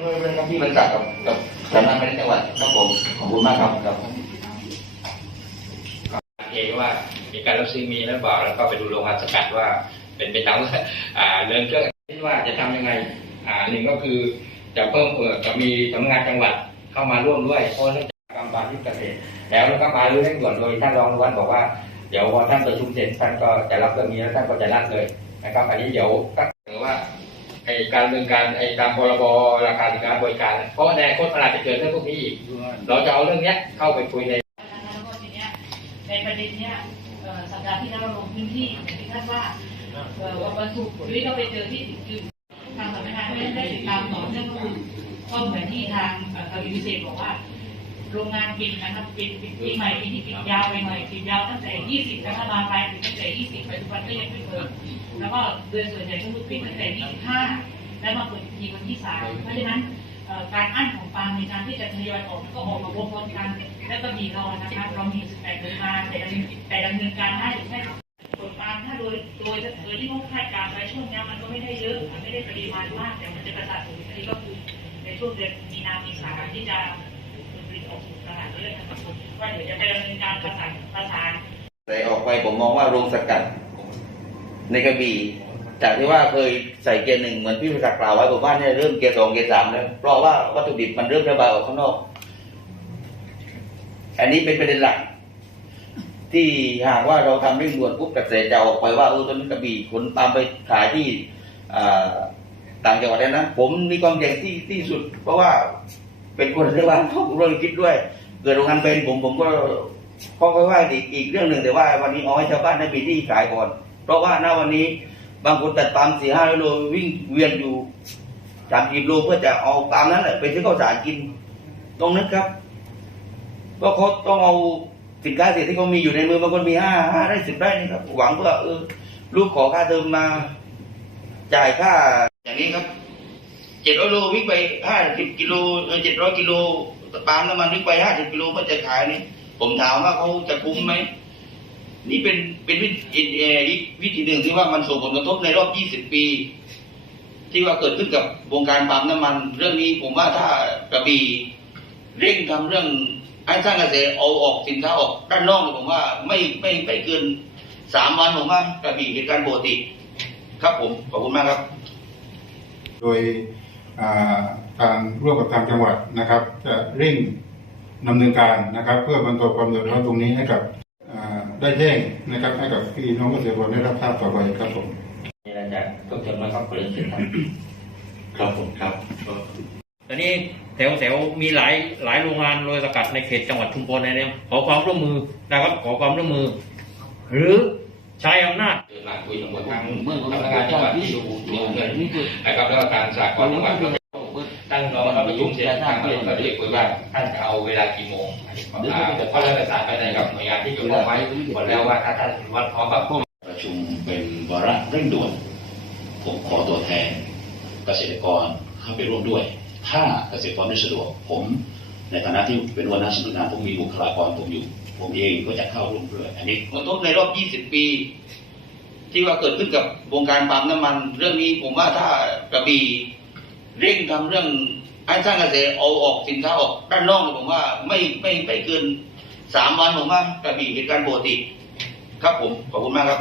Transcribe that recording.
ด้วยด้วยครับที่บริษัทกับกับสำนักงานจังหวัดครับผมขอบคุณมากครับครับเองว่ามีการรับซื้อมีแล้วบอกแล้วก็ไปดูโรงงานสกัดว่าเป็นไปตามอ่าเรื่องเครื่องที่ว่าจะทำยังไงอ่าหนึ่งก็คือจะเพิ่มเปิดจะมีสำนักงานจังหวัดเข้ามาร่วมด้วยเพราะเรื่องกรรมการที่เกษตรแล้วแล้วก็มาเรื่องด่วนโดยท่านรองนวัฒน์บอกว่าเดี๋ยวพอท่านประชุมเสร็จท่านก็จะรับเรื่องนี้แล้วท่านก็จะรับเลยนะครับอันนี้เดี๋ยวก็ถือว่า ไอการดำเนินการไอตามพรบราคาสินค้าบริการ เพราะว่าในอนาคตมันอาจจะเกิดเรื่องพวกนี้อีก เราจะเอาเรื่องเนี้ยเข้าไปคุยในนะคะแล้วก็ทีเนี้ยในประเด็นเนี้ยเอ่อสัปดาห์ที่แล้วเราลงพื้นที่อย่างที่ท่านว่าเอ่อวันศุกร์ยุ้ยก็ไปเจอที่จุดยืนทางสำนักงานก็ได้ติดตามต่อเนื่องก็คือก็เหมือนที่ทางเอ่อทวีพิเศษบอกว่า โรงงานปิดนะครับปิดปิดปีใหม่ปีนี้ปิดยาวไปหน่อยปิดยาวตั้งแต่ 20รัฐบาลไปถึงตั้งแต่ 20ปัจจุบันก็ยังไม่เปิดแล้วก็โดยส่วนใหญ่ก็คือปิดตั้งแต่ 25 แล้วมาเปิดอีกทีวันที่ 3 เพราะฉะนั้นการอั้นของฟาร์มในการที่จะทยอยออกก็ออกมาพร้อมกัน แล้วก็มีรอนะครับเรามี18หน่วยงานแต่ดำเนินแต่ดำเนินการได้อยู่แค่ผลาร์มถ้าโดยโดยโดยที่เขาคาดการไว้ช่วงนี้มันก็ไม่ได้เยอะมันไม่ได้ปริมาณมากแต่มันจะกระสะสมอันนี้ก็คือในช่วงเดือนมีนาเมษาที่จะ แต่ออกไปผมมองว่าโรงสกัด ในกระบี่จากที่ว่าเคยใส่เกียร์หนึ่งเหมือนพี่ประจักษ์กล่าวไว้ผมว่าเนี่ยเริ่มเกียร์สองเกียร์สามแล้วเพราะว่าวัตถุดิบมันเริ่มระบายออกข้างนอก อันนี้เป็นประเด็นหลัก ที่หากว่าเราทำเร่งด่วนปุ๊บกระแสจะออกไปว่าเออตอนนี้กระบี่ขนตามไปขายที่ต่างจังหวัดแล้วนะ ผมมีความเก่งที่ที่สุด เพราะว่า เป็นคนเรียกว่าต้องร่วมคิดด้วย เกิดโรงงานเป็นผมผมก็ก็ไม่ว่าอีกอีกเรื่องหนึ่งแต่ว่า วันนี้เอาให้ชาวบ้านได้มีที่ขายก่อน เพราะว่าณวันนี้บางคนตัดปาล์มสี่ห้าโลวิ่งเวียนอยู่สามสิบโลเพื่อจะเอาปาล์มนั้นแหละไปซื้อข้าวสารกิน ตรงนั้นครับก็เขาต้องเอาสินค้าเศษที่เขามีอยู่ในมือบางคนมีห้าห้าได้สิบได้นี่ครับ หวังเพื่อเออลูกขอค่าเทอมมา จ่ายค่าอย่างนี้ครับ เจ็ดร้อยโลวิ่งไปห้าสิบกิโลเจ็ดร้อยกิโลปาล์มน้ำมันวิ่งไปห้าสิบกิโลเพื่อจะขายนี่ผมถามว่าเขาจะคุ้มไหมนี่เป็นเป็นวิธีเอ่อวิธีหนึ่งที่ว่ามันส่งผลกระทบในรอบ20ปี ที่ว่าเกิดขึ้นกับวงการปั๊มน้ำมัน เรื่องนี้ผมว่าถ้ากระบี่เร่งทำเรื่องให้สร้างเกษตรเอาออกสินค้าออกด้านนอกนะผมว่าไม่ไม่ไม่เกินสามวันผมว่ากระบี่เป็นการปกติ ครับผมขอบคุณมากครับ โดย ทางร่วมกับทางจังหวัดนะครับ จะเร่งดำเนินการนะครับ เพื่อบรรเทาความเดือดร้อนตรงนี้ให้กับอ่าได้แจ้งนะครับให้กับพี่น้องเกษตรกรได้รับทราบต่อไปครับผมมีอะไรจะเพิ่มเติมไหมครับคุณเสร็จครับครับผมครับตอนนี้แถวแถวมีหลายหลายโรงงานโรยสกัดในเขตจังหวัดชุมพรในนี้ขอความร่วมมือนะครับขอความร่วมมือ หรือ ใช้อำนาจมาคุยกับทางเมืองทางการจังหวัดที่อยู่อยู่เงินนะครับแล้วกางสากลจังหวัดก็ตั้งรอประชุมเสร็จทางเมืองก็ได้คุยว่าท่านจะเอาเวลากี่โมงอ่าเพราะเราประสานไปในกับหน่วยงานที่เกี่ยวข้องไว้หมดแล้วว่าถ้าท่านวัดพร้อมกับประชุมเป็นวาระเร่งด่วนผมขอตัวแทน เกษตรกรเข้าไปร่วมด้วย ถ้าเกษตรกรไม่สะดวกผม ในฐานะที่เป็นหัวหน้าสำนักงานผมมีบุคลากรผมอยู่ ผมเองก็จะเข้าร่วมด้วยอันนี้กระทบในรอบ 20 ปี ที่ว่าเกิดขึ้นกับวงการปั๊มน้ำมัน เรื่องนี้ผมว่าถ้ากระบี่เร่งทำเรื่องให้สร้างเกษตรเอาออกสินค้าออกด้านนอกผมว่าไม่ไม่ไม่เกินสามวันผมว่ากระบี่เป็นการปกติ ครับผมขอบคุณมากครับ